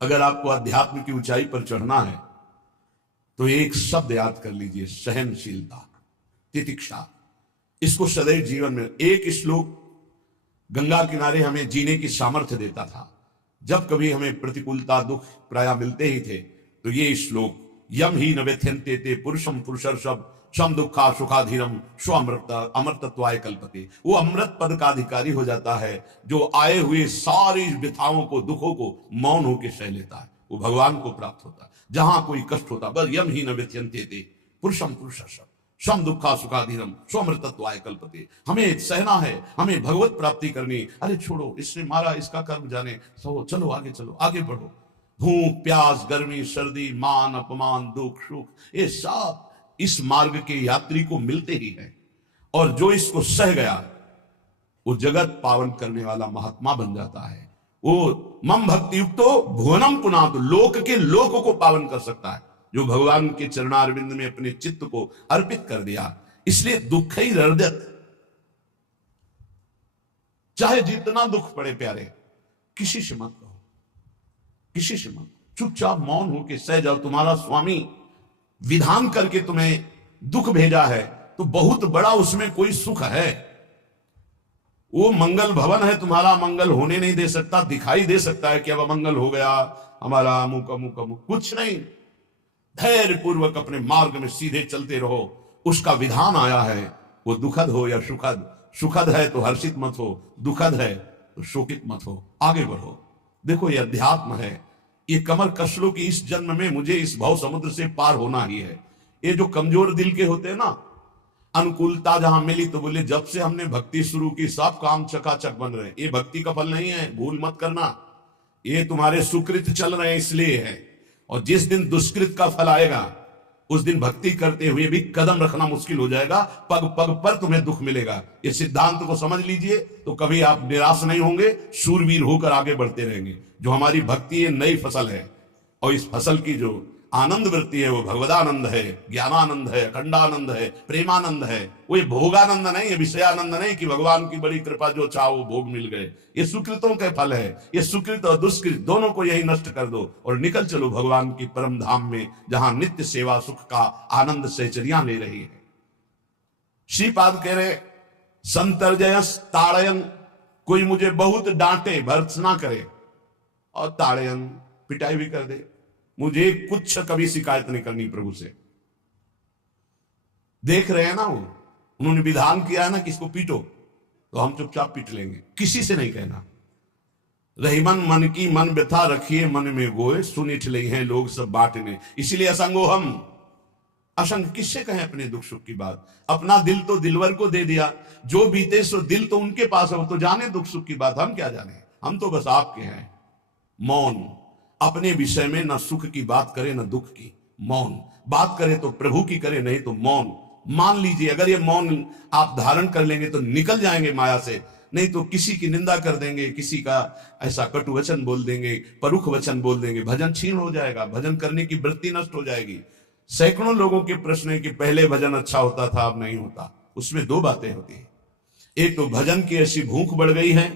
अगर आपको अध्यात्म की ऊंचाई पर चढ़ना है तो एक शब्द याद कर लीजिए, सहनशीलता, तितिक्षा। इसको सदैव जीवन में, एक श्लोक गंगा किनारे हमें जीने की सामर्थ्य देता था। जब कभी हमें प्रतिकूलता दुख प्राय मिलते ही थे तो ये श्लोक, यम ही न व्यथ्यन्ते ते पुरुषम पुरुषर्षभ सम दुखा सुखाधीरम स्व अमृतत्वाय कल्पते। वो अमृत पद का अधिकारी हो जाता है जो आए हुए सारी व्यथाओं को, दुखों को मौन होकर सह लेता है, वो भगवान को प्राप्त होता है। जहां कोई कष्ट होता, बस यम ही न व्यथ्यन्ते ते पुरुषम पुरुषर्षभ सम दुखा सुखाधीरम स्वमृतत्वाय कल्पते। हमें सहना है, हमें भगवत प्राप्ति करनी। अरे छोड़ो, इसने मारा, इसका कर्म जाने, चलो आगे, चलो आगे बढ़ो। भूख प्यास गर्मी सर्दी मान अपमान दुख सुख, ये सब इस मार्ग के यात्री को मिलते ही है। और जो इसको सह गया वो जगत पावन करने वाला महात्मा बन जाता है। वो मम भक्ति युक्तो भुवनम पुनातु, लोक के लोक को पावन कर सकता है जो भगवान के चरणारविंद में अपने चित्त को अर्पित कर दिया। इसलिए दुख ही हृदयत, चाहे जितना दुख पड़े प्यारे, किसी से मत कहो, किसी से मत, चुपचाप मौन होकर सह जाओ। तुम्हारा स्वामी विधान करके तुम्हें दुख भेजा है तो बहुत बड़ा उसमें कोई सुख है। वो मंगल भवन है, तुम्हारा मंगल होने नहीं दे सकता। दिखाई दे सकता है कि अब अमंगल हो गया हमारा, अमुक अमुक अमुक, कुछ नहीं। धैर्य पूर्वक अपने मार्ग में सीधे चलते रहो। उसका विधान आया है, वो दुखद हो या सुखद, सुखद है तो हर्षित मत हो, दुखद है तो शोकित मत हो, आगे बढ़ो। देखो ये अध्यात्म है, ये कमर कस लो कि इस जन्म में मुझे इस भव समुद्र से पार होना ही है। ये जो कमजोर दिल के होते हैं ना, अनुकूलता जहां मिली तो बोले जब से हमने भक्ति शुरू की सब काम चकाचक बन रहे हैं। ये भक्ति का फल नहीं है, भूल मत करना। ये तुम्हारे सुकृत चल रहे हैं इसलिए है। और जिस दिन दुष्कृत का फल आएगा उस दिन भक्ति करते हुए भी कदम रखना मुश्किल हो जाएगा, पग पग पर तुम्हें दुख मिलेगा। इस सिद्धांत को समझ लीजिए तो कभी आप निराश नहीं होंगे, शूरवीर होकर आगे बढ़ते रहेंगे। जो हमारी भक्ति है नई फसल है, और इस फसल की जो आनंद वृत्ति है वो भगवदानंद है, ज्ञानानंद है, अखंडानंद है, प्रेमानंद है। वो ये भोगानंद नहीं है, विषयानंद नहीं कि भगवान की बड़ी कृपा जो चाहो भोग मिल गए। ये सुकृतों के फल है। ये सुकृत और दुष्कृत दोनों को यही नष्ट कर दो और निकल चलो भगवान की परम धाम में, जहां नित्य सेवा सुख का आनंद सहचरियां ले रही है। श्रीपाद कह रहे, संतर्जयस ताड़यन, कोई मुझे बहुत डांटे भर्त्सना करे और ताड़यन पिटाई भी कर दे, मुझे कुछ कभी शिकायत नहीं करनी प्रभु से। देख रहे हैं ना, वो उन्होंने विधान किया है ना कि इसको पीटो, तो हम चुपचाप पीट लेंगे, किसी से नहीं कहना। रहीमन मन की मन व्यथा रखिए मन में गोए, सुनिठ ले हैं लोग सब बांटने। इसीलिए असंगो हम, असंग किससे कहें अपने दुख सुख की बात। अपना दिल तो दिलवर को दे दिया, जो बीते सो दिल तो उनके पास है, वो तो जाने दुख सुख की बात, हम क्या जाने। हम तो बस आपके हैं। मौन, अपने विषय में न सुख की बात करे न दुख की, मौन बात करे तो प्रभु की करे, नहीं तो मौन। मान लीजिए अगर ये मौन आप धारण कर लेंगे तो निकल जाएंगे माया से, नहीं तो किसी की निंदा कर देंगे, किसी का ऐसा कटु वचन बोल देंगे, परुख वचन बोल देंगे, भजन छीन हो जाएगा, भजन करने की वृत्ति नष्ट हो जाएगी। सैकड़ों लोगों के प्रश्न है कि पहले भजन अच्छा होता था अब नहीं होता। उसमें दो बातें होती है, एक तो भजन की ऐसी भूख बढ़ गई है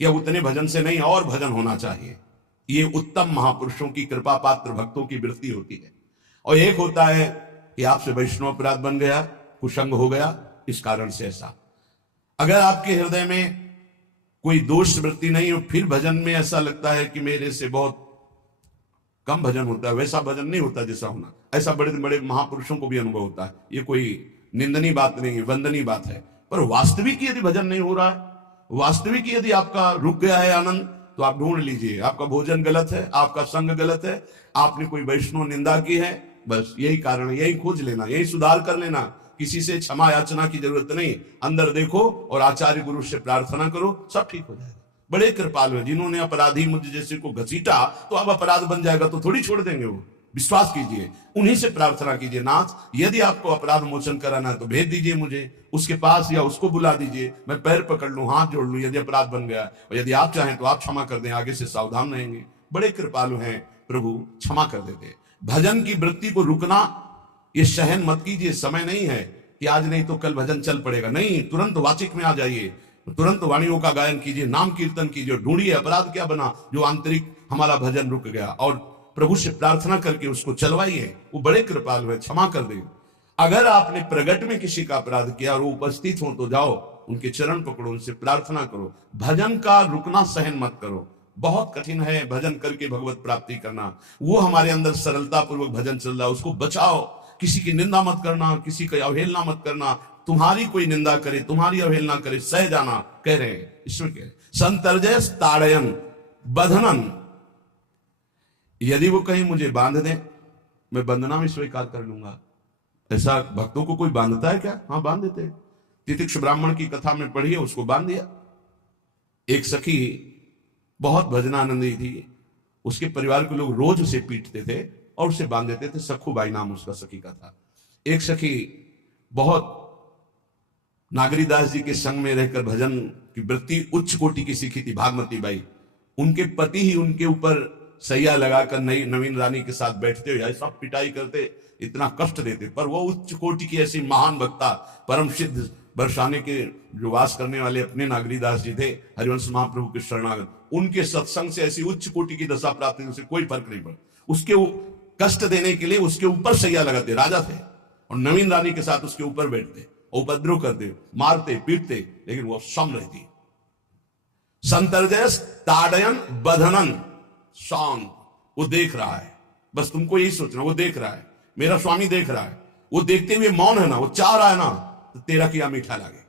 कि अब उतने भजन से नहीं और भजन होना चाहिए, ये उत्तम महापुरुषों की कृपा पात्र भक्तों की वृत्ति होती है। और एक होता है कि आपसे वैष्णव अपराध बन गया, कुसंग हो गया, इस कारण से ऐसा। अगर आपके हृदय में कोई दोष वृत्ति नहीं हो, फिर भजन में ऐसा लगता है कि मेरे से बहुत कम भजन होता है, वैसा भजन नहीं होता जैसा होना। ऐसा बड़े बड़े महापुरुषों को भी अनुभव होता है। ये कोई निंदनीय बात नहीं है, वंदनीय बात है। पर वास्तविक यदि भजन नहीं हो रहा है, वास्तविक यदि आपका रुक गया है आनंद, तो आप ढूंढ लीजिए आपका भोजन गलत है, आपका संग गलत है, आपने कोई वैष्णव निंदा की है। बस यही कारण है, यही खोज लेना, यही सुधार कर लेना। किसी से क्षमा याचना की जरूरत नहीं, अंदर देखो और आचार्य गुरु से प्रार्थना करो, सब ठीक हो जाएगा। बड़े कृपालु हैं, जिन्होंने अपराधी मुझ जैसे को घसीटा तो अब अपराध बन जाएगा तो थोड़ी छोड़ देंगे वो। विश्वास कीजिए, उन्हीं से प्रार्थना कीजिए, नाथ यदि आपको अपराध मोचन कराना है तो भेज दीजिए मुझे उसके पास, या उसको बुला दीजिए, मैं पैर पकड़ लूं, हाथ जोड़ लूं यदि अपराध बन गया। और यदि आप चाहें तो आप क्षमा कर दें, आगे से सावधान रहेंगे। बड़े कृपालु हैं प्रभु, क्षमा कर देते। भजन की वृत्ति को रुकना, ये सहन मत कीजिए। समय नहीं है कि आज नहीं तो कल भजन चल पड़ेगा, नहीं, तुरंत वाचिक में आ जाइए। तुरंत वाणियों का गायन कीजिए, नाम कीर्तन कीजिए, ढूंढिए अपराध क्या बना जो आंतरिक हमारा भजन रुक गया, और प्रभु से प्रार्थना करके उसको चलवाइए। वो बड़े कृपालु है, क्षमा कर दे। अगर आपने प्रगट में किसी का अपराध किया और वो उपस्थित हो तो जाओ, उनके चरण पकड़ो, उनसे प्रार्थना करो। भजन का रुकना सहन मत करो। बहुत कठिन है भजन करके भगवत प्राप्ति करना। वो हमारे अंदर सरलता पूर्वक भजन चल रहा है, उसको बचाओ। किसी की निंदा मत करना, किसी की अवहेलना मत करना। तुम्हारी कोई निंदा करे, तुम्हारी अवहेलना करे, सह जाना, कह रहे हैं इसमें क्या है। संतर्जय ताड़यन बंधनन, यदि वो कहीं मुझे बांध दे, मैं बंधना में स्वीकार कर लूंगा। ऐसा भक्तों को कोई बांधता है क्या? हाँ, बांध देते। तितिक्ष ब्राह्मण की कथा में पढ़िए, उसको बांध दिया। एक सखी बहुत भजनानंदी थी, उसके परिवार के लोग रोज उसे पीटते थे और उसे बांध देते थे। सखूबाई नाम उसका सखी का था। एक सखी बहुत नागरीदास जी के संग में रहकर भजन की वृत्ति उच्च कोटि की सीखी थी, भागमती बाई। उनके पति ही उनके ऊपर सैया लगाकर नई नवीन रानी के साथ बैठते हुए ऐसा पिटाई करते, इतना कष्ट देते, पर वो उच्च कोटि की ऐसी महान वक्ता, परम सिद्ध बरसाने के जो वास करने वाले अपने नागरीदास जी थे, हरिवंश महाप्रभु के शरणागत, उनके सत्संग से ऐसी उच्च कोटि की दशा प्राप्त हुई, उसे कोई फर्क नहीं पड़ा। उसके कष्ट देने के लिए उसके ऊपर सैया लगाते, राजा थे, और नवीन रानी के साथ उसके ऊपर बैठते, उपद्रव करते, मारते पीटते, लेकिन वो सम रहती। संतर्जय ताड़यन बंधनन, शांत, वो देख रहा है। बस तुमको यही सोचना, वो देख रहा है, मेरा स्वामी देख रहा है। वो देखते हुए मौन है ना, वो चाह रहा है ना, तो तेरा किया मीठा लगे।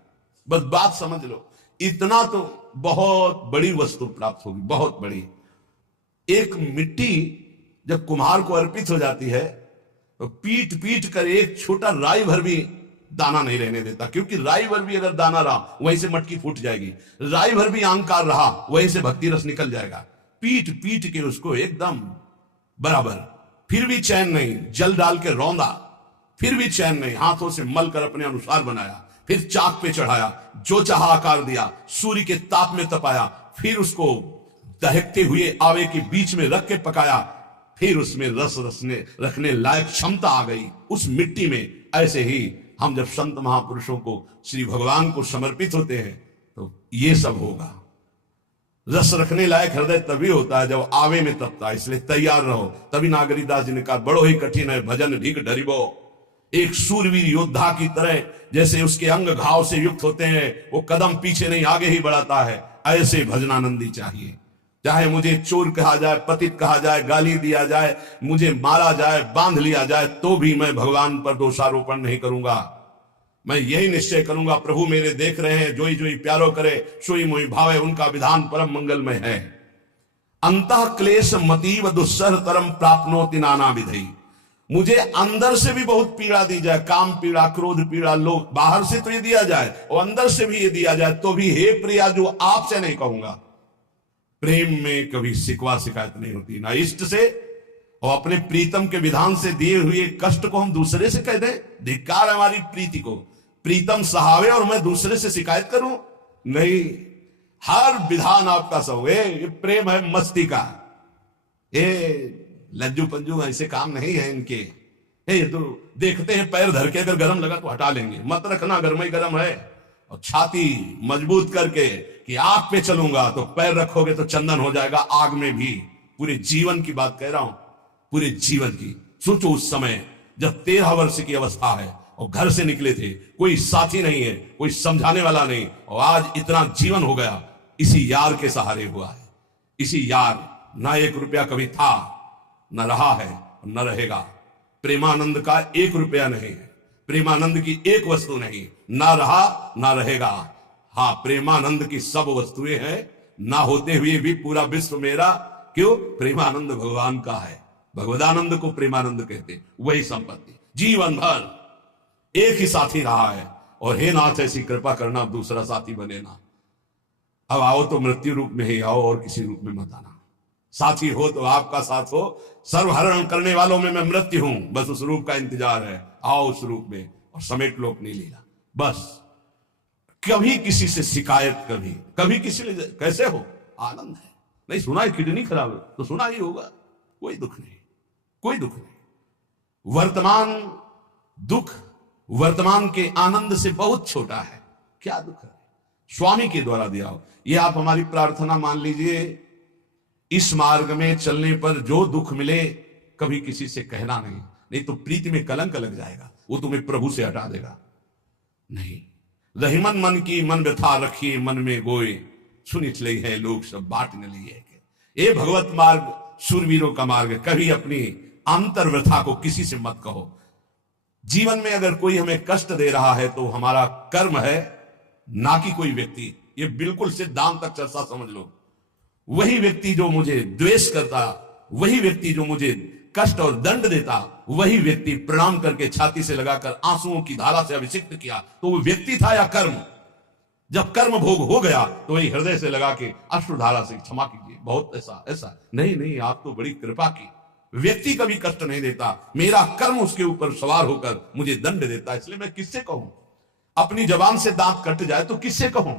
बस बात समझ लो, इतना तो बहुत बड़ी वस्तु प्राप्त होगी, बहुत बड़ी। एक मिट्टी जब कुम्हार को अर्पित हो जाती है तो पीट पीट कर एक छोटा राई भर भी दाना नहीं रहने देता, क्योंकि राई भर भी अगर दाना रहा वहीं से मटकी फूट जाएगी, राई भर भी अहंकार रहा वहीं से भक्ति रस निकल जाएगा। पीट पीट के उसको एकदम बराबर, फिर भी चैन नहीं, जल डाल के रौंदा, फिर भी चैन नहीं, हाथों से मल कर अपने अनुसार बनाया, फिर चाक पे चढ़ाया, जो चाहा आकार दिया, सूर्य के ताप में तपाया, फिर उसको दहकते हुए आवे के बीच में रख के पकाया, फिर उसमें रस रखने लायक क्षमता आ गई उस मिट्टी में। ऐसे ही हम जब संत महापुरुषों को, श्री भगवान को समर्पित होते हैं तो ये सब होगा। रस रखने लायक हृदय तभी होता है जब आवे में तपता है, इसलिए तैयार रहो। तभी नागरीदास जी ने कहा, बड़ो ही कठिन है भजन ढीक डरिबो। एक सूरवीर योद्धा की तरह जैसे उसके अंग घाव से युक्त होते हैं, वो कदम पीछे नहीं आगे ही बढ़ाता है, ऐसे भजनानंदी चाहिए। चाहे मुझे चोर कहा जाए, पतित कहा जाए, गाली दिया जाए, मुझे मारा जाए, बांध लिया जाए, तो भी मैं भगवान पर दोषारोपण नहीं करूंगा। मैं यही निश्चय करूंगा, प्रभु मेरे देख रहे हैं, जोई जोई प्यारो करे सोई मोई भावे, उनका विधान परम मंगलमय है। अंतः क्लेश मतीव दुस्सह तरम प्राप्नोति नाना विधि। मुझे अंदर से भी बहुत पीड़ा दी जाए, काम पीड़ा, क्रोध पीड़ा, लोग बाहर से तो ये दिया जाए और अंदर से भी ये दिया जाए, तो भी हे प्रिया जो आपसे नहीं कहूंगा। प्रेम में कभी शिकवा शिकायत नहीं होती, ना इष्ट से और अपने प्रीतम के विधान से दिए हुए कष्ट को हम दूसरे से कह दें। धिक्कार हमारी प्रीति को, प्रीतम सहावे और मैं दूसरे से शिकायत करूं? नहीं, हर विधान आपका सब है। ये प्रेम है मस्ती का, ये लज्जू पंजू ऐसे काम नहीं है इनके। ये तो देखते हैं पैर धर के, अगर गर्म लगा तो हटा लेंगे, मत रखना गर्म ही गर्म है। और छाती मजबूत करके कि आग पे चलूंगा, तो पैर रखोगे तो चंदन हो जाएगा आग में भी। पूरे जीवन की बात कह रहा हूं, पूरे जीवन की। सोचो उस समय जब 13 वर्ष की अवस्था है और घर से निकले थे, कोई साथी नहीं है, कोई समझाने वाला नहीं, और आज इतना जीवन हो गया, इसी यार के सहारे हुआ है। इसी यार, ना 1 रुपया कभी था, न रहा है, न रहेगा। प्रेमानंद का 1 रुपया नहीं है, प्रेमानंद की एक वस्तु नहीं, ना रहा ना रहेगा। हाँ, प्रेमानंद की सब वस्तुएं हैं, ना होते हुए भी पूरा विश्व मेरा। क्यों? प्रेमानंद भगवान का है। भगवदानंद को प्रेमानंद कहते, वही संपत्ति। जीवन भर एक ही साथी रहा है, और हे नाथ ऐसी कृपा करना, अब दूसरा साथी बने ना। अब आओ तो मृत्यु रूप में ही आओ, और किसी रूप में मत आना। साथी हो तो आपका साथ हो, सर्वहरण करने वालों में मैं मृत्यु हूं, बस उस रूप का इंतजार है। आओ उस रूप में और समेट लो अपनी लीला। बस कभी किसी से शिकायत, कभी किसी ने कैसे हो, आनंद है। नहीं सुना है किडनी खराब है तो सुना ही होगा, कोई दुख नहीं, कोई दुख नहीं। वर्तमान दुख वर्तमान के आनंद से बहुत छोटा है। क्या दुख है, स्वामी के द्वारा दिया हो। ये आप हमारी प्रार्थना मान लीजिए। इस मार्ग में चलने पर जो दुख मिले कभी किसी से कहना नहीं, नहीं तो प्रीति में कलंक लग जाएगा, वो तुम्हें प्रभु से हटा देगा। नहीं, रहीमन मन की मन व्यथा रखिए मन में गोए, सुनित ले है लोग सब बाट न लिए। ये भगवत मार्ग शूरवीरों का मार्ग है। कभी अपनी अंतर व्यथा को किसी से मत कहो। जीवन में अगर कोई हमें कष्ट दे रहा है तो हमारा कर्म है, ना कि कोई व्यक्ति। ये बिल्कुल सिद्धांत तक चर्चा समझ लो। वही व्यक्ति जो मुझे द्वेष करता, वही व्यक्ति जो मुझे कष्ट और दंड देता, वही व्यक्ति प्रणाम करके छाती से लगाकर आंसुओं की धारा से अभिषिक्त किया, तो वो व्यक्ति था या कर्म? जब कर्म भोग हो गया तो वही हृदय से लगा के अश्रुधारा से क्षमा कीजिए, बहुत ऐसा ऐसा। नहीं, आप तो बड़ी कृपा की। व्यक्ति कभी कष्ट नहीं देता, मेरा कर्म उसके ऊपर सवार होकर मुझे दंड देता, इसलिए मैं किससे कहूं? अपनी जबान से दांत कट जाए तो किससे कहूं?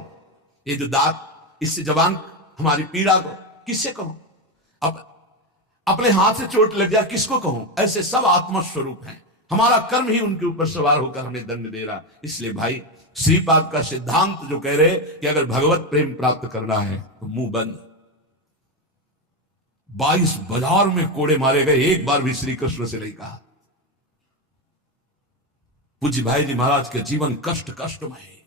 ये जो दांत, इससे जबान हमारी पीड़ा को किससे कहूं? अब अपने हाथ से चोट लग जाए किसको कहूं? ऐसे सब आत्मा स्वरूप हैं, हमारा कर्म ही उनके ऊपर सवार होकर हमें दंड दे रहा। इसलिए भाई श्रीपाद का सिद्धांत जो कह रहे कि अगर भगवत प्रेम प्राप्त करना है तो मुंह बंद। 22 बाजार में कोड़े मारे गए, एक बार भी श्री कृष्ण से नहीं कहा। पूज्य भाई जी महाराज के जीवन कष्टमय,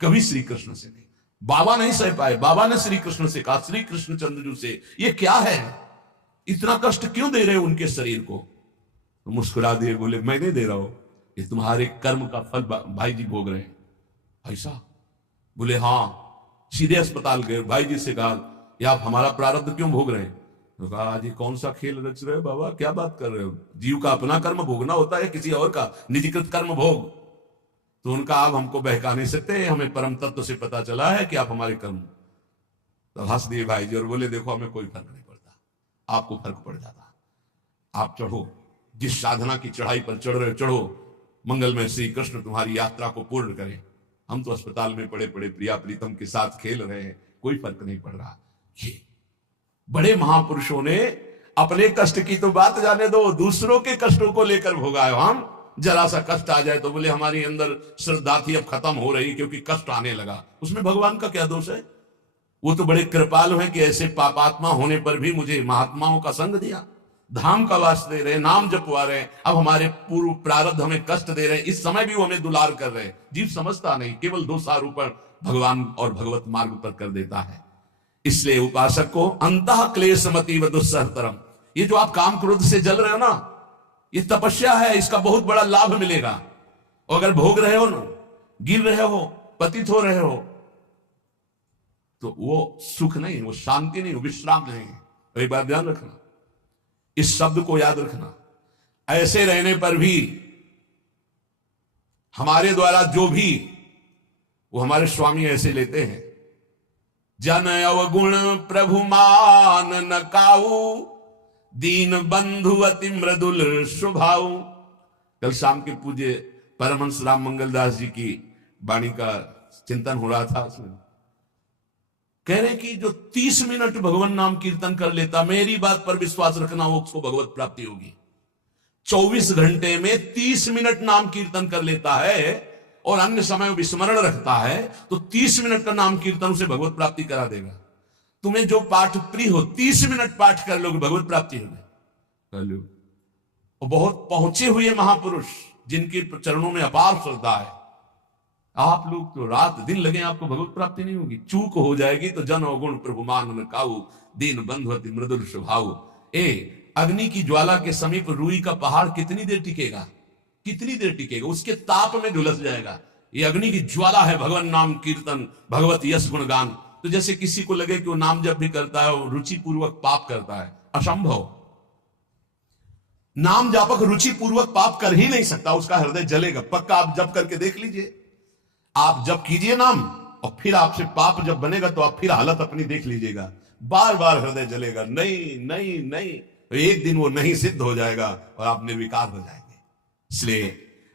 कभी श्री कृष्ण से नहीं। बाबा नहीं सह पाए, बाबा ने श्री कृष्ण से कहा, श्री कृष्ण चंद्रजू से, ये क्या है, इतना कष्ट क्यों दे रहे हो उनके शरीर को? तो मुस्कुरा दिए, बोले मैं नहीं दे रहा हूं, ये तुम्हारे कर्म का फल भाई जी भोग रहे हैं। ऐसा? बोले हाँ। सीधे अस्पताल गए, भाई जी से कहा ये आप हमारा प्रारब्ध क्यों भोग रहे हैं? तो कहा आज ये कौन सा खेल रच रहे हो बाबा, क्या बात कर रहे हो? जीव का अपना कर्म भोगना होता है, किसी और का निजीकृत कर्म भोग? तो उनका आप हमको बहका नहीं सकते, हमें परम तत्व से पता चला है कि आप हमारे कर्म। तो हंस दिए भाई जी और बोले देखो हमें कोई फर्क नहीं पड़ता, आपको फर्क पड़ जाता। आप चढ़ो, जिस साधना की चढ़ाई पर चढ़ रहे हो चढ़ो, मंगलमय श्री कृष्ण तुम्हारी यात्रा को पूर्ण करें। हम तो अस्पताल में पड़े पड़े प्रिया प्रीतम के साथ खेल रहे हैं, कोई फर्क नहीं पड़ रहा। ये बड़े महापुरुषों ने अपने कष्ट की तो बात जाने दो, दूसरों के कष्टों को लेकर भोगाए। हम जरा सा कष्ट आ जाए तो बोले हमारी अंदर श्रद्धा थी अब खत्म हो रही क्योंकि कष्ट आने लगा। उसमें भगवान का क्या दोष है? वो तो बड़े कृपालु हैं कि ऐसे पापात्मा होने पर भी मुझे महात्माओं का संग दिया, धाम का वास दे रहे, नाम जपवा रहे। अब हमारे पूर्व प्रारब्ध हमें कष्ट दे रहे, इस समय भी वो हमें दुलार कर रहे। जीव समझता नहीं, केवल दोषारोपण भगवान और भगवत मार्ग पर कर देता है। इसलिए उपासक को अंतः क्लेशमति व दुस्सहतरम, ये जो आप काम क्रोध से जल रहे हो ना, ये तपस्या है, इसका बहुत बड़ा लाभ मिलेगा। और अगर भोग रहे हो ना, गिर रहे हो, पतित हो रहे हो, तो वो सुख नहीं, वो शांति नहीं, वो विश्राम नहीं। एक बात ध्यान रखना, इस शब्द को याद रखना। ऐसे रहने पर भी हमारे द्वारा जो भी, वो हमारे स्वामी ऐसे लेते हैं, जन अवगुण प्रभु मान न काऊ, दीन बंधु अति मृदुल स्वभाव। कल शाम के पूज्य परमहंस राम मंगल दास जी की वाणी का चिंतन हो रहा था, उसमें कह रहे कि जो 30 मिनट भगवान नाम कीर्तन कर लेता, मेरी बात पर विश्वास रखना, वो उसको भगवत प्राप्ति होगी। 24 घंटे में 30 मिनट नाम कीर्तन कर लेता है और अन्य समय विस्मरण रखता है, तो 30 मिनट का नाम कीर्तन उसे भगवत प्राप्ति करा देगा। तुम्हें जो पाठ प्रिय हो, 30 मिनट पाठ कर लोगे, भगवत प्राप्ति होगी। और बहुत पहुंचे हुए महापुरुष जिनके चरणों में अपार श्रद्धा है, आप लोग तो रात दिन लगे आपको भगवत प्राप्ति नहीं होगी। चूक हो जाएगी तो जन अवगुण प्रभु मान न काऊ, दीन बंधु अति मृदुल स्वभाव। अग्नि की ज्वाला के समीप रुई का पहाड़ कितनी देर टिकेगा? कितनी देर टिकेगा? उसके ताप में झुलस जाएगा। ये अग्नि की ज्वाला है भगवान नाम कीर्तन, भगवत यश गुणगान। तो जैसे किसी को लगे कि वो नाम जप भी करता है और रुचि पूर्वक पाप करता है, असंभव। नाम जापक रुचि पूर्वक पाप कर ही नहीं सकता, उसका हृदय जलेगा। पक्का आप जप करके देख लीजिए, आप जप कीजिए नाम और फिर आपसे पाप जब बनेगा तो आप फिर हालत अपनी देख लीजिएगा, बार बार हृदय जलेगा, नहीं नहीं नहीं। तो एक दिन वो नहीं सिद्ध हो जाएगा और आप निर्विकार हो जाएंगे। इसलिए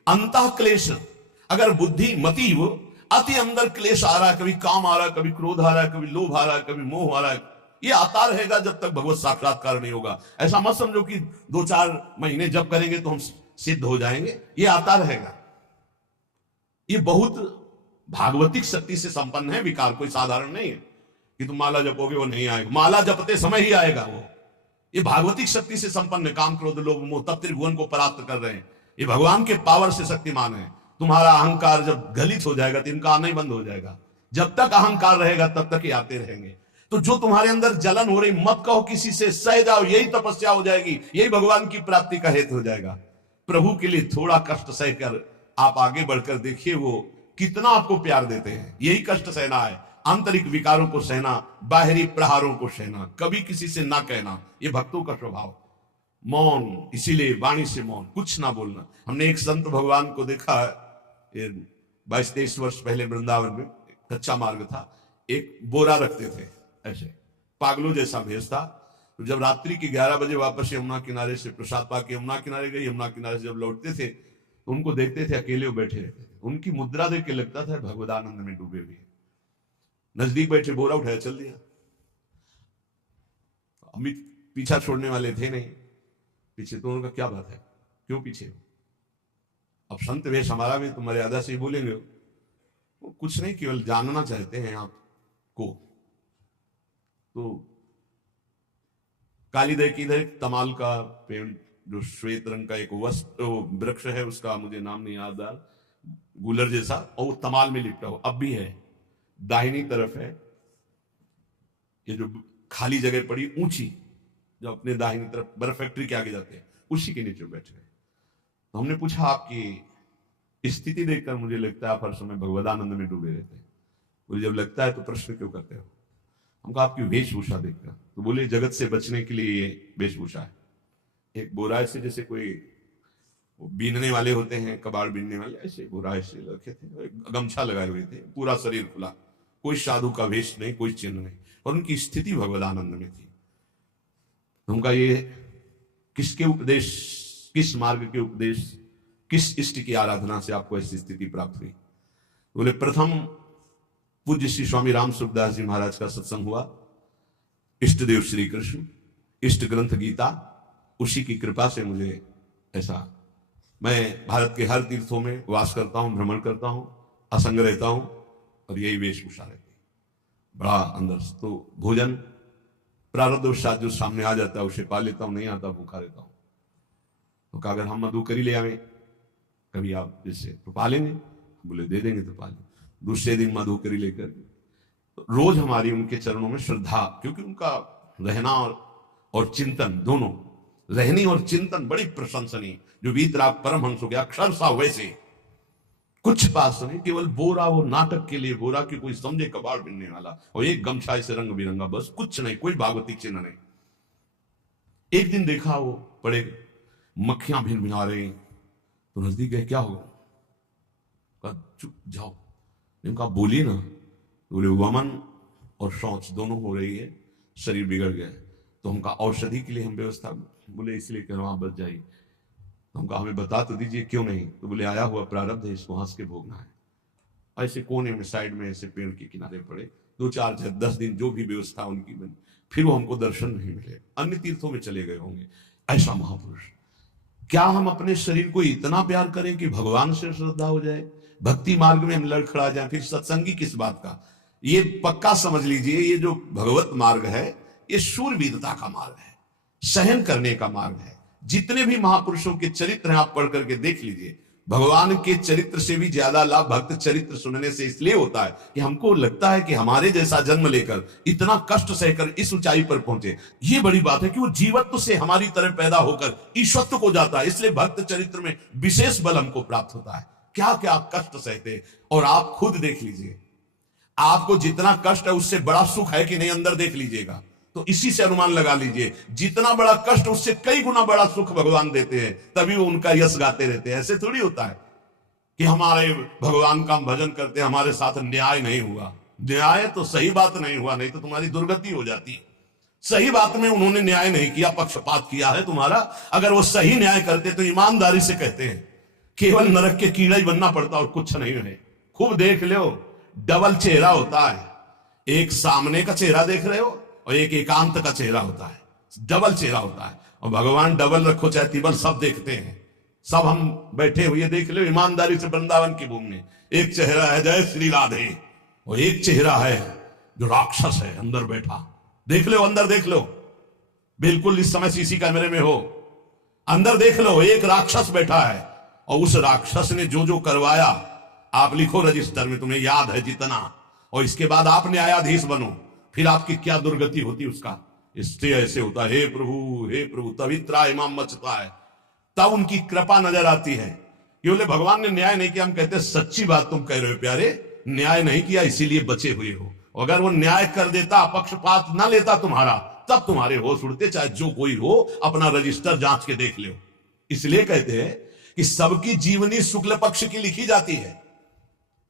अंतः क्लेश, अगर बुद्धि मति वो अति अंदर क्लेश आ रहा है, कभी काम आ रहा है, कभी क्रोध आ रहा है, कभी लोभ आ रहा है, कभी मोह आ रहा है, ये आता रहेगा जब तक भगवत साक्षात्कार नहीं होगा। ऐसा मत समझो कि 2-4 महीने जब करेंगे तो हम सिद्ध हो जाएंगे, ये आता रहेगा। ये बहुत भागवतिक शक्ति से संपन्न है विकार, कोई साधारण नहीं है कि तुम माला जपोगे वो नहीं आएगा, माला जपते समय ही आएगा वो। ये भागवतिक शक्ति से संपन्न है, काम क्रोध लोभ मोह तब त्रिभुवन को परास्त कर रहे हैं, ये भगवान के पावर से शक्तिमान है। तुम्हारा अहंकार जब गलित हो जाएगा तो इनका आना ही बंद हो जाएगा। जब तक अहंकार रहेगा तब तक ये आते रहेंगे। तो जो तुम्हारे अंदर जलन हो रही, मत कहो किसी से, सह जाओ, यही तपस्या हो जाएगी, यही भगवान की प्राप्ति का हेतु हो जाएगा। प्रभु के लिए थोड़ा कष्ट सहकर आप आगे बढ़कर देखिए वो कितना आपको प्यार देते हैं। यही कष्ट सहना है, आंतरिक विकारों को सहना, बाहरी प्रहारों को सहना, कभी किसी से ना कहना, ये भक्तों का स्वभाव। मौन, इसीलिए वाणी से मौन, कुछ ना बोलना। हमने एक संत भगवान को देखा है 22-23 वर्ष पहले वृंदावन में, कच्चा मार्ग था, एक बोरा रखते थे ऐसे, पागलों जैसा भेष था। तो जब रात्रि के 11 बजे वापस यमुना किनारे से प्रसाद पाके यमुना किनारे गए, यमुना किनारे से जब लौटते थे तो उनको देखते थे अकेले वो बैठे रहते थे। उनकी मुद्रा देख के लगता था भगवदानंद में डूबे हुए। नजदीक बैठे, बोरा उठाया, चल दिया। अमित पीछा छोड़ने वाले थे नहीं पीछे, तो उनका क्या बात है, क्यों पीछे हो? अब संत वेश हमारा भी तो मर्यादा से ही बोलेंगे, वो कुछ नहीं, केवल जानना चाहते हैं आपको। तो कालीदय की इधर तमाल का पेड़, जो श्वेत रंग का एक वृक्ष है, उसका मुझे नाम नहीं याद आ, गुलर जैसा, और वो तमाल में लिपटा हो, अब भी है। दाहिनी तरफ है ये जो खाली जगह पड़ी ऊंची, जो अपने दाहिनी तरफ बर्फ फैक्ट्री के आगे जाते हैं, उसी के नीचे बैठे गए। तो हमने पूछा आपकी स्थिति देखकर मुझे लगता है आप हर समय भगवदानंद में डूबे रहते हैं। बोले जब लगता है तो प्रश्न क्यों करते हो? हम कहा आपकी वेशभूषा देखकर। तो बोले जगत से बचने के लिए ये वेशभूषा है। एक बोरा से, जैसे कोई बीनने वाले होते हैं, कबाड़ बीनने वाले, ऐसे बोरा ऐसे रखे थे, गमछा लगाए हुए थे, पूरा शरीर खुला, कोई साधु का वेश नहीं, कोई चिन्ह नहीं, और उनकी स्थिति भगवदानंद में थी। उनका ये किसके उपदेश, किस मार्ग के उपदेश, किस इष्ट की आराधना से आपको ऐसी स्थिति प्राप्त हुई? बोले प्रथम पूज्य श्री स्वामी राम सुखदास जी महाराज का सत्संग हुआ, इष्ट देव श्री कृष्ण, इष्ट ग्रंथ गीता, उसी की कृपा से मुझे ऐसा, मैं भारत के हर तीर्थों में वास करता हूं, भ्रमण करता हूं, असंग रहता हूं, और यही वेशभूषा रहती है। बड़ा अंदर तो भोजन प्रारब्धवशात जो सामने आ जाता है उसे पा लेता हूं, नहीं आता भूखा रहता हूं। तो अगर हम मधु करी ले आवे कभी आप जिससे, तो पा लेंगे? बोले दे देंगे तो पा लेंगे। दूसरे दिन मधु करी लेकर, तो रोज हमारी उनके चरणों में श्रद्धा, क्योंकि उनका रहना और चिंतन दोनों, रहनी और चिंतन बड़ी प्रशंसनीय। जो वीतराग परमहंस हो गया, अक्षर सा वैसे, कुछ पास नहीं, केवल बोरा, वो नाटक के लिए बोरा की कोई समझे कबाड़ बिनने वाला, और एक गमछा से रंग बिरंगा, बस कुछ नहीं, कोई भागवती चिन्ह नहीं। एक दिन देखा वो बड़े मक्खियां भिन भिना रही, तो नजदीक गए, क्या होगा? कहा चुप जाओ। कहा बोली ना। बोले वमन और शौच दोनों हो रही है, शरीर बिगड़ गया। तो हमका औषधि के लिए हम व्यवस्था, बोले इसलिए कह रहा हूं आप बच जाइए। तो हमका हमें बता तो दीजिए क्यों नहीं? तो बोले आया हुआ प्रारब्ध है, इसको हंस के भोगना है। ऐसे कोने में साइड में ऐसे पेड़ के किनारे पड़े, 2-4 10 दिन जो भी व्यवस्था उनकी बनी, फिर वो हमको दर्शन नहीं मिले, अन्य तीर्थों में चले गए होंगे। ऐसा महापुरुष, क्या हम अपने शरीर को इतना प्यार करें कि भगवान से श्रद्धा हो जाए, भक्ति मार्ग में हम लड़खड़ा जाए, फिर सत्संगी किस बात का? ये पक्का समझ लीजिए, ये जो भगवत मार्ग है ये शूरवीरता का मार्ग है, सहन करने का मार्ग है। जितने भी महापुरुषों के चरित्र हैं आप पढ़ करके देख लीजिए, भगवान के चरित्र से भी ज्यादा लाभ भक्त चरित्र सुनने से इसलिए होता है कि हमको लगता है कि हमारे जैसा जन्म लेकर इतना कष्ट सहकर इस ऊंचाई पर पहुंचे, ये बड़ी बात है कि वो जीवत्व से हमारी तरह पैदा होकर ईश्वरत्व को जाता है। इसलिए भक्त चरित्र में विशेष बल हमको प्राप्त होता है। क्या क्या कष्ट सहते, और आप खुद देख लीजिए, आपको जितना कष्ट है उससे बड़ा सुख है कि नहीं, अंदर देख लीजिएगा तो इसी से अनुमान लगा लीजिए, जितना बड़ा कष्ट उससे कई गुना बड़ा सुख भगवान देते हैं, तभी वो उनका यश गाते रहते हैं। ऐसे थोड़ी होता है कि हमारे भगवान का भजन करते हमारे साथ न्याय नहीं हुआ। न्याय तो सही बात नहीं हुआ, नहीं तो तुम्हारी दुर्गति हो जाती है। सही बात में उन्होंने न्याय नहीं किया, पक्षपात किया है तुम्हारा। अगर वो सही न्याय करते तो ईमानदारी से कहते हैं, केवल नरक के कीड़ा ही बनना पड़ता और कुछ नहीं है। खूब देख लो, डबल चेहरा होता है, एक सामने का चेहरा देख रहे हो और एक एकांत का चेहरा होता है, डबल चेहरा होता है। और भगवान डबल रखो चाहे तिबल, सब देखते हैं। सब हम बैठे हुए देख लो ईमानदारी से वृंदावन की भूमि में, एक चेहरा है जय श्री राधे, और एक चेहरा है जो राक्षस है अंदर बैठा। देख लो, अंदर देख लो, बिल्कुल इस समय सीसी कैमरे में हो, अंदर देख लो, एक राक्षस बैठा है। और उस राक्षस ने जो जो करवाया, आप लिखो रजिस्टर में, तुम्हें याद है जितना, और इसके बाद आप न्यायाधीश बनो, फिर आपकी क्या दुर्गति होती उसका। इससे ऐसे होता है, हे प्रभु, तभी त्राहिमाम मचता है, तब उनकी कृपा नजर आती है कि बोले भगवान ने न्याय नहीं किया। हम कहते सच्ची बात तुम कह रहे हो प्यारे, न्याय नहीं किया इसीलिए बचे हुए हो। अगर वो न्याय कर देता, पक्षपात ना लेता तुम्हारा, तब तुम्हारे होश उड़ते, चाहे जो कोई हो, अपना रजिस्टर जांच के देख लो। इसलिए कहते हैं कि सबकी जीवनी शुक्ल पक्ष की लिखी जाती है,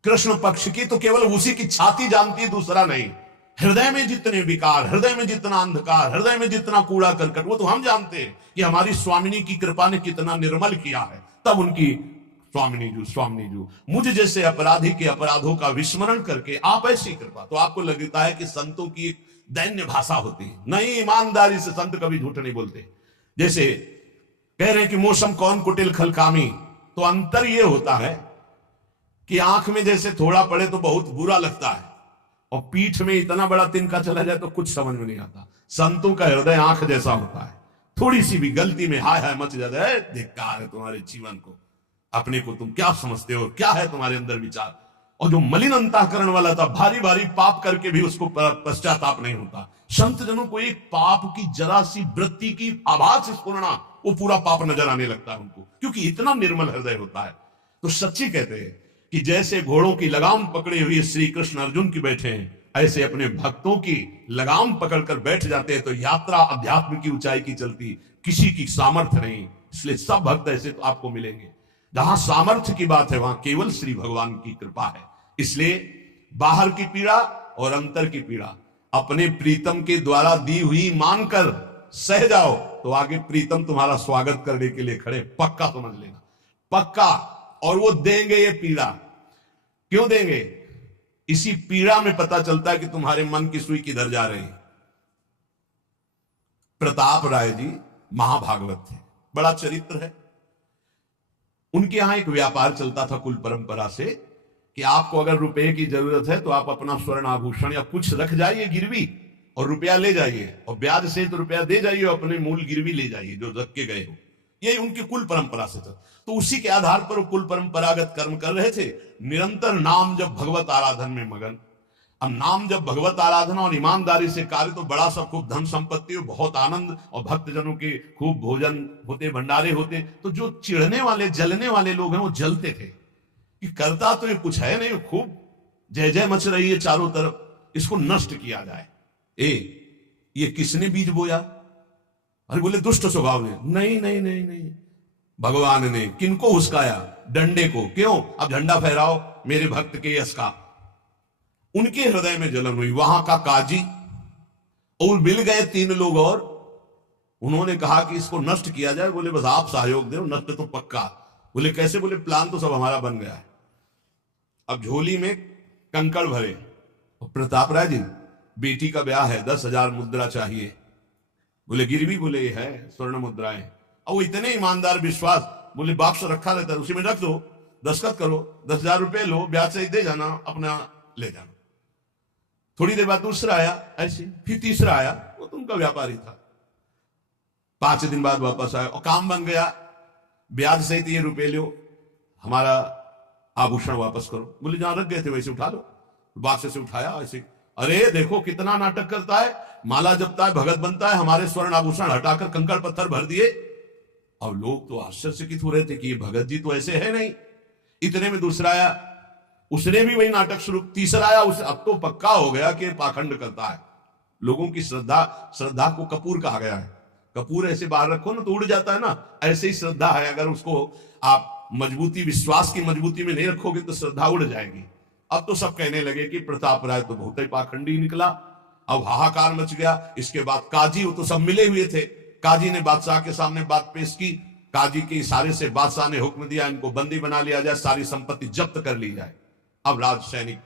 कृष्ण पक्ष की तो केवल उसी की छाती जानती है, दूसरा नहीं। हृदय में जितने विकार, हृदय में जितना अंधकार, हृदय में जितना कूड़ा करकट, वो तो हम जानते हैं कि हमारी स्वामिनी की कृपा ने कितना निर्मल किया है। तब उनकी स्वामिनी जू मुझ जैसे अपराधी के अपराधों का विस्मरण करके आप ऐसी कृपा, तो आपको लगता है कि संतों की एक दैन्य भाषा होती है। नहीं, ईमानदारी से संत कभी झूठ नहीं बोलते। जैसे कह रहे हैं कि मौसम कौन कुटिल खलकामी, तो अंतर यह होता है कि आंख में जैसे थोड़ा पड़े तो बहुत बुरा लगता है, और पीठ में इतना बड़ा तिनका चला जाए तो कुछ समझ में नहीं आता। संतों का हृदय आंख जैसा होता है, थोड़ी सी भी गलती में हाय हाय मच जाता है, धिक्कार है तुम्हारे जीवन को, अपने को तुम क्या समझते हो, क्या है तुम्हारे अंदर विचार। और जो मलिन अंतःकरण वाला था, भारी भारी पाप करके भी उसको पश्चाताप नहीं होता। संत जनों को एक पाप की जरा सी वृत्ति की आभास स्फुरना, वो पूरा पाप नजर आने लगता है उनको, क्योंकि इतना निर्मल हृदय होता है। तो सच्ची कहते हैं कि जैसे घोड़ों की लगाम पकड़े हुए श्री कृष्ण अर्जुन की बैठे हैं, ऐसे अपने भक्तों की लगाम पकड़कर बैठ जाते हैं, तो यात्रा अध्यात्म की ऊंचाई की चलती, किसी की सामर्थ्य नहीं। इसलिए सब भक्त ऐसे तो आपको मिलेंगे। जहां सामर्थ्य की बात है वहां केवल श्री भगवान की कृपा है। इसलिए बाहर की पीड़ा और अंतर की पीड़ा अपने प्रीतम के द्वारा दी हुई मानकर सह जाओ, तो आगे प्रीतम तुम्हारा स्वागत करने के लिए खड़े, पक्का समझ लेना, पक्का। और वो देंगे ये पीड़ा, क्यों देंगे? इसी पीड़ा में पता चलता है कि तुम्हारे मन की सुई किधर जा रही है। प्रताप राय जी महाभागवत थे, बड़ा चरित्र है। उनके यहां एक व्यापार चलता था कुल परंपरा से कि आपको अगर रुपए की जरूरत है तो आप अपना स्वर्ण आभूषण या कुछ रख जाइए गिरवी, और रुपया ले जाइए, और ब्याज से तो रुपया दे जाइए, अपने मूल गिरवी ले जाइए जो रख के गए हो। यही उनकी कुल परंपरा से था। तो उसी के आधार पर वो कुल परंपरागत कर्म कर रहे थे, निरंतर नाम जब भगवत आराधन में मगन। अब नाम जब भगवत आराधना और ईमानदारी से कार्य, तो बड़ा सा खूब धन संपत्ति, बहुत आनंद, और भक्तजनों के खूब भोजन होते, भंडारे होते। तो जो चिढ़ने वाले, जलने वाले लोग हैं, वो जलते थे कि करता तो ये कुछ है नहीं, खूब जय जय मच रही है चारों तरफ, इसको नष्ट किया जाए। ये किसने बीज बोया? अरे बोले दुष्ट स्वभाव ने। नहीं नहीं नहीं नहीं, भगवान ने। किनको उस्काया? डंडे को। क्यों? अब झंडा फहराओ मेरे भक्त के यश का। उनके हृदय में जलन हुई। वहां का काजी और मिल गए 3 लोग, और उन्होंने कहा कि इसको नष्ट किया जाए। बोले बस आप सहयोग दो, नष्ट तो पक्का। बोले कैसे? बोले प्लान तो सब हमारा बन गया है। अब झोली में कंकड़ भरे, प्रताप राय जी बेटी का ब्याह है, 10,000 मुद्रा चाहिए। बोले गिरवी? बोले ये है स्वर्ण मुद्राएं। और वो इतने ईमानदार, विश्वास, बोले बॉक्स रखा रहता है, उसी में रख दो, दस्तखत करो, 10,000 रुपए लो, ब्याज से दे जाना, अपना ले जाना। थोड़ी देर बाद दूसरा आया ऐसे, फिर तीसरा आया, वो तो उनका व्यापारी था। 5 दिन बाद वापस आया और काम बन गया, ब्याज सहित ये रुपए लो, हमारा आभूषण वापस करो। बोले जहां रख गए थे वैसे उठा लो। बाक्स से उठाया ऐसे, अरे देखो कितना नाटक करता है, माला जपता है, भगत बनता है, हमारे स्वर्ण आभूषण हटाकर कंकड़ पत्थर भर दिए। अब लोग तो आश्चर्यचकित हो रहे थे कि ये भगत जी तो ऐसे है नहीं। इतने में दूसरा आया, उसने भी वही नाटक शुरू। तीसरा आया, उसे अब तो पक्का हो गया कि पाखंड करता है। लोगों की श्रद्धा को कपूर कहा गया है। कपूर ऐसे बाहर रखो ना तो उड़ जाता है ना, ऐसे ही श्रद्धा है। अगर उसको आप मजबूती, विश्वास की मजबूती में नहीं रखोगे तो श्रद्धा उड़ जाएगी। अब तो सब कहने लगे कि प्रताप राय तो बहुत ही पाखंडी निकला। अब हाहाकार मच गया। इसके बाद काजी, वो तो सब मिले हुए थे, काजी ने बादशाह के सामने बात पेश की। काजी के इशारे से बादशाह ने हुक्म दिया इनको बंदी बना लिया जाए, सारी संपत्ति जब्त कर ली जाए। अब राज सैनिक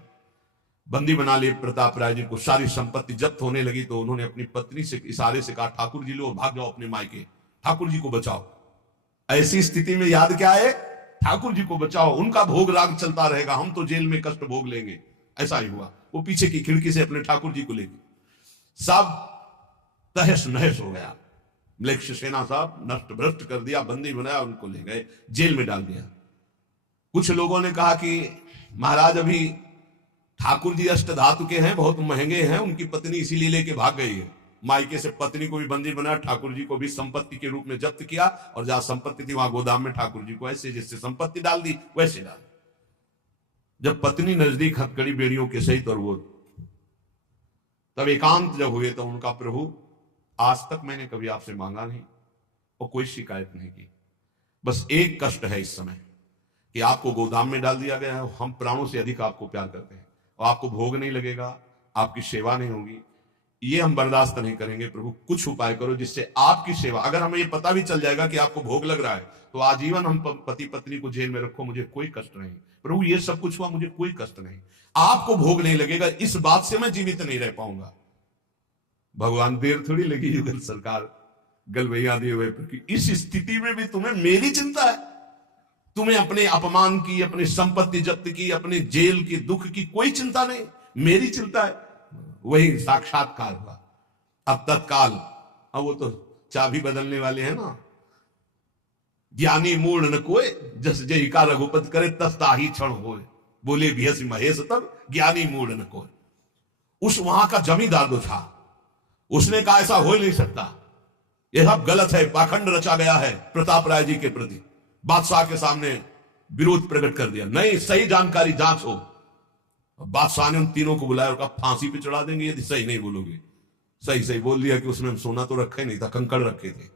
बंदी बना लिए प्रताप राय जी को, सारी संपत्ति जब्त होने लगी। तो उन्होंने अपनी पत्नी से इशारे से कहा ठाकुर जी लो, भाग जाओ अपने मायके, ठाकुर जी को बचाओ। ऐसी स्थिति में याद क्या है? ठाकुर जी को बचाओ, उनका भोग राग चलता रहेगा, हम तो जेल में कष्ट भोग लेंगे। ऐसा ही हुआ। वो पीछे की खिड़की से अपने ठाकुर जी को लेके सब तहस नहस हो गया। म्लेच्छ सेना साहब नष्ट भ्रष्ट कर दिया, बंदी बनाया, उनको ले गए, जेल में डाल दिया। कुछ लोगों ने कहा कि महाराज अभी ठाकुर जी अष्टधातु के हैं, बहुत महंगे हैं, उनकी पत्नी इसीलिए लेके भाग गई है। मायके से पत्नी को भी बंदी बनाया, ठाकुर जी को भी संपत्ति के रूप में जब्त किया, और जहां संपत्ति थी वहां गोदाम में ठाकुर जी को ऐसे जैसे संपत्ति डाल दी वैसे डाल। जब पत्नी नजदीक हथकड़ी बेड़ियों के सहित, और वो तब एकांत जब हुए तो उनका प्रभु आज तक मैंने कभी आपसे मांगा नहीं और कोई शिकायत नहीं की, बस एक कष्ट है इस समय कि आपको गोदाम में डाल दिया गया है, हम प्राणों से अधिक आपको प्यार करते हैं और आपको भोग नहीं लगेगा, आपकी सेवा नहीं होगी, ये हम बर्दाश्त नहीं करेंगे। प्रभु कुछ उपाय करो जिससे आपकी सेवा, अगर हमें ये पता भी चल जाएगा कि आपको भोग लग रहा है तो आजीवन हम पति पत्नी को जेल में रखो, मुझे कोई कष्ट नहीं। प्रभु ये सब कुछ हुआ, मुझे कोई कष्ट नहीं, आपको भोग नहीं लगेगा, इस बात से मैं जीवित नहीं रह पाऊंगा। भगवान देर थोड़ी लगी युगल सरकार गलवैया दिए हुए, इस स्थिति में भी तुम्हें मेरी चिंता है, तुम्हें अपने अपमान की, अपनी संपत्ति जब्त की, अपने जेल की दुख की कोई चिंता नहीं, मेरी चिंता है। वही साक्षात्कार हुआ। अब तत्काल, अब वो तो चाबी बदलने वाले हैं ना, ज्ञानी मूढ़ न कोय जस जय का रघुपत करे तस ताही क्षण होए, बोले भियस महेश तब ज्ञानी मूढ़ न कोय। उस वहां का जमींदार जो था उसने कहा ऐसा हो ही नहीं सकता, यह सब गलत है, पाखंड रचा गया है प्रताप राय जी के प्रति। बादशाह के सामने विरोध प्रकट कर दिया, नहीं सही जानकारी जांच हो। बादशाह ने उन तीनों को बुलाया और कहा फांसी पे चढ़ा देंगे यदि सही नहीं बोलोगे। सही सही बोल दिया कि उसमें हम सोना तो रखे नहीं था, कंकड़ रखे थे।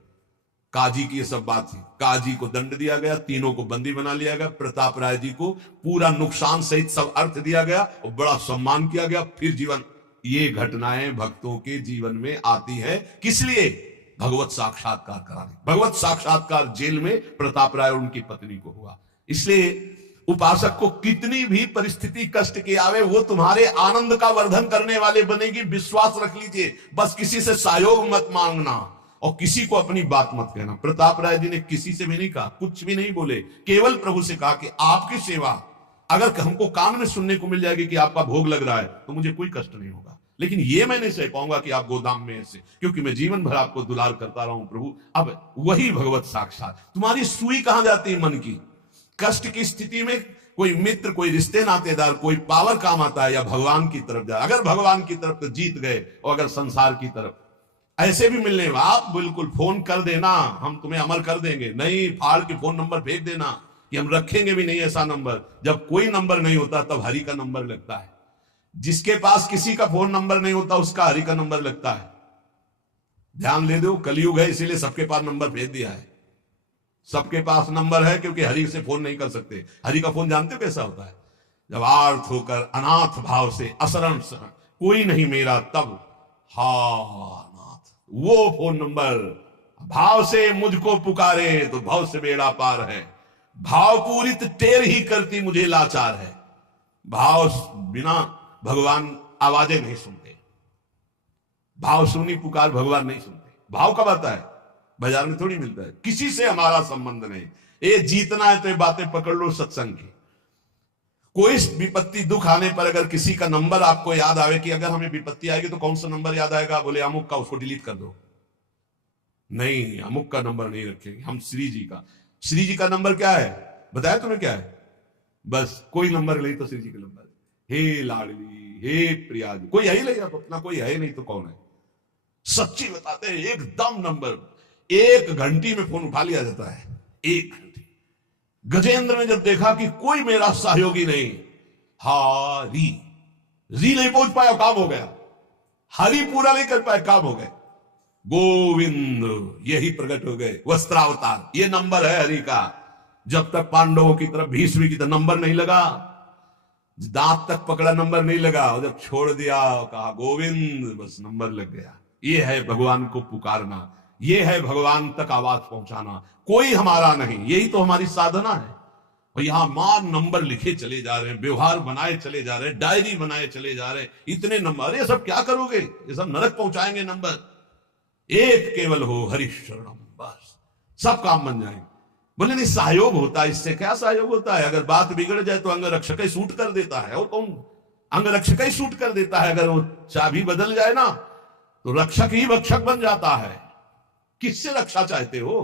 काजी की ये सब बात थी, काजी को दंड दिया गया, तीनों को बंदी बना लिया गया, प्रताप राय जी को पूरा नुकसान सहित सब अर्थ दिया गया और बड़ा सम्मान किया गया। फिर जीवन, ये घटनाएं भक्तों के जीवन में आती है, किस लिए? भगवत साक्षात्कार कराने। भगवत साक्षात्कार जेल में प्रताप राय और उनकी पत्नी को हुआ। इसलिए उपासक को कितनी भी परिस्थिति कष्ट की आवे, वो तुम्हारे आनंद का वर्धन करने वाले बनेगी, विश्वास रख लीजिए। बस किसी से सहयोग मत मांगना और किसी को अपनी बात मत कहना। प्रताप राय जी ने किसी से भी नहीं कहा, कुछ भी नहीं बोले, केवल प्रभु से कहा कि आपकी सेवा अगर हमको कान में सुनने को मिल जाएगी कि आपका भोग लग रहा है तो मुझे कोई कष्ट नहीं होगा, लेकिन ये मैं नहीं सह पाऊंगा कि आप गोदाम में ऐसे, क्योंकि मैं जीवन भर आपको दुलार करता रहा हूं प्रभु। अब वही भगवत साक्षात, तुम्हारी सुई कहां जाती है मन की? कष्ट की स्थिति में कोई मित्र, कोई रिश्ते नातेदार, कोई पावर काम आता है या भगवान की तरफ जाए? अगर भगवान की तरफ तो जीत गए, और अगर संसार की तरफ ऐसे भी मिलने, आप बिल्कुल फोन कर देना, हम तुम्हें अमर कर देंगे, नहीं फाड़ के फोन नंबर भेज देना कि हम रखेंगे भी नहीं ऐसा नंबर। जब कोई नंबर नहीं होता तब हरि का नंबर लगता है। जिसके पास किसी का फोन नंबर नहीं होता उसका हरि का नंबर लगता है। ध्यान ले दो, कलयुग है इसीलिए सबके पास नंबर भेज दिया है। सबके पास नंबर है क्योंकि हरि से फोन नहीं कर सकते। हरि का फोन जानते हो कैसा होता है? जब आर्थ होकर अनाथ भाव से असरण शरण कोई नहीं मेरा, तब हा नाथ, वो फोन नंबर। भाव से मुझको पुकारे तो भाव से बेड़ा पार है, भाव पूरित टेर ही करती मुझे लाचार है। भाव बिना भगवान आवाजें नहीं सुनते, भाव सुनी पुकार भगवान नहीं सुनते। भाव कब आता है? बाजार में थोड़ी मिलता है। किसी से हमारा संबंध नहीं। ये जीतना है तो ये बातें पकड़ लो सत्संग की। कोई विपत्ति दुख आने पर अगर किसी का नंबर आपको याद आवे कि अगर हमें विपत्ति आएगी तो कौन सा नंबर याद आएगा? बोले अमुक का, उसको डिलीट कर दो। नहीं, अमुक का नंबर नहीं रखेंगे हम, श्री जी का। श्री जी का नंबर क्या है बताया तुम्हें? क्या है? बस कोई नंबर ले तो श्री जी का नंबर, हे लाडली, हे प्रिया जी, कोई है ही नहीं अपना, कोई है ही नहीं तो कौन है? सच्ची बताते हैं, एकदम नंबर 1 घंटी में फोन उठा लिया जाता है। 1 घंटी। गजेंद्र ने जब देखा कि कोई मेरा सहयोगी नहीं, हारी री नहीं पहुंच पाया, काम हो गया। हरि पूरा नहीं कर पाया, काम हो गए। गोविंद यही प्रकट हो गए, वस्त्रावतार। ये नंबर है हरि का। जब तक पांडवों की तरफ, भीष्म की तरफ नंबर नहीं लगा, दांत तक पकड़ा नंबर नहीं लगा, और जब छोड़ दिया कहा गोविंद, बस नंबर लग गया। ये है भगवान को पुकारना, ये है भगवान तक आवाज पहुंचाना। कोई हमारा नहीं, यही तो हमारी साधना है। और यहां मार नंबर लिखे चले जा रहे हैं, व्यवहार बनाए चले जा रहे हैं, डायरी बनाए चले जा रहे हैं, इतने नंबर। ये सब क्या करोगे? ये सब नरक पहुंचाएंगे नंबर। एक केवल हो हरि शरणम, बस सब काम बन जाएंगे। बोले नहीं, सहयोग होता है। इससे क्या सहयोग होता है? अगर बात बिगड़ जाए तो अंगरक्षक ही शूट कर देता है। और कौन? अंगरक्षक ही शूट कर देता है। अगर वो चाबी बदल जाए ना तो रक्षक ही भक्षक बन जाता है। किससे रक्षा चाहते हो?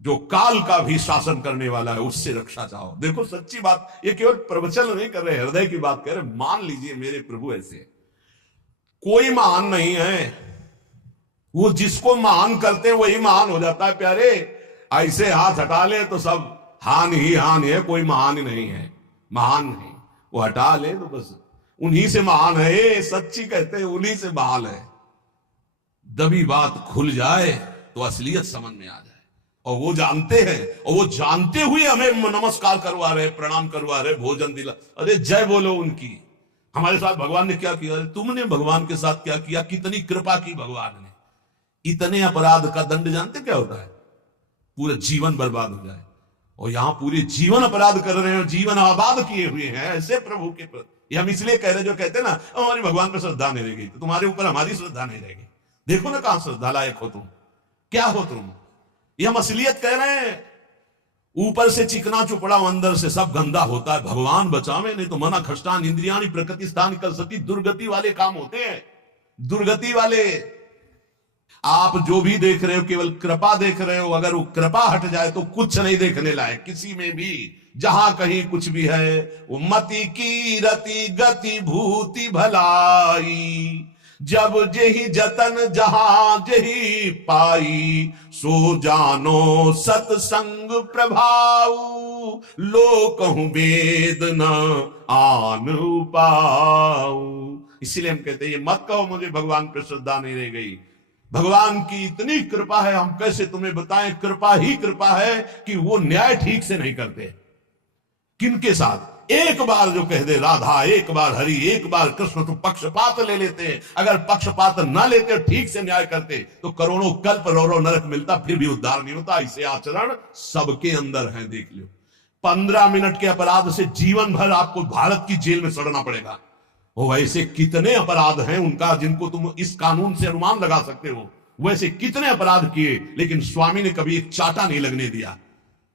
जो काल का भी शासन करने वाला है, उससे रक्षा चाहो। देखो सच्ची बात, ये केवल प्रवचन नहीं कर रहे, हृदय की बात कह रहे। मान लीजिए मेरे प्रभु ऐसे, कोई महान नहीं है, वो जिसको महान करते हैं वही महान हो जाता है प्यारे। ऐसे हाथ हटा ले तो सब हान ही हान है, कोई महान ही नहीं है, महान नहीं। वो हटा ले तो बस उन्हीं से महान है। सच्ची कहते हैं उन्हीं से महान है। दबी बात खुल जाए तो असलियत समझ में आ जाए। और वो जानते हैं, और वो जानते हुए हमें नमस्कार करवा रहे, प्रणाम करवा रहे, भोजन दिला। अरे जय बोलो उनकी। हमारे साथ भगवान ने क्या किया? तुमने भगवान के साथ क्या किया? कितनी कृपा की भगवान ने। इतने अपराध का दंड जानते क्या होता है? पूरा जीवन बर्बाद हो जाए। और यहां पूरे जीवन अपराध कर रहे हैं, जीवन आबाद किए हुए हैं ऐसे प्रभु के प्रति। हम इसलिए कह रहे, जो कहते हैं ना हमारी भगवान पर श्रद्धा नहीं रहेगी, तो तुम्हारे ऊपर हमारी श्रद्धा नहीं रहेगी। देखो ना कहां श्रद्धा लायक हो तुम, क्या हो तुम। ये हम असलियत कह रहे हैं। ऊपर से चिकना चुपड़ा, अंदर से सब गंदा होता है। भगवान बचावे, नहीं तो मना खष्टान इंद्रियाणी प्रकृति स्थान कर सती। दुर्गति वाले काम होते हैं, दुर्गति वाले। आप जो भी देख रहे हो केवल कृपा देख रहे हो। अगर वो कृपा हट जाए तो कुछ नहीं देखने लायक किसी में भी। जहां कहीं कुछ भी है वो मति की रति गति भूति भलाई। जब जेहि जतन जहां जेहि पाई, सो जानो सत्संग प्रभाव। लोकहु वेद न आन पाऊ। इसीलिए हम कहते हैं ये मत कहो मुझे भगवान पर श्रद्धा नहीं रह गई। भगवान की इतनी कृपा है, हम कैसे तुम्हें बताएं। कृपा ही कृपा है कि वो न्याय ठीक से नहीं करते। किनके साथ? एक बार जो कह दे राधा, एक बार हरि, एक बार कृष्ण, तो पक्षपात ले लेते हैं। अगर पक्षपात ना लेते, ठीक से न्याय करते, तो करोड़ों कल्प रो नरक मिलता, फिर भी उद्धार नहीं होता। ऐसे आचरण सबके अंदर है, देख लो। 15 मिनट के अपराध से जीवन भर आपको भारत की जेल में सड़ना पड़ेगा। वो वैसे कितने अपराध हैं उनका, जिनको तुम इस कानून से अनुमान लगा सकते हो। वैसे कितने अपराध किए, लेकिन स्वामी ने कभी एक चाटा नहीं लगने दिया,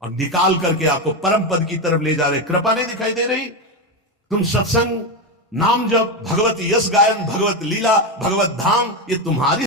और निकाल करके आपको परम पद की तरफ ले जा रहे। कृपा नहीं दिखाई दे रही? तुम सत्संग, नाम जप, भगवत यश गायन, भगवत लीला, भगवत धाम, ये तुम्हारी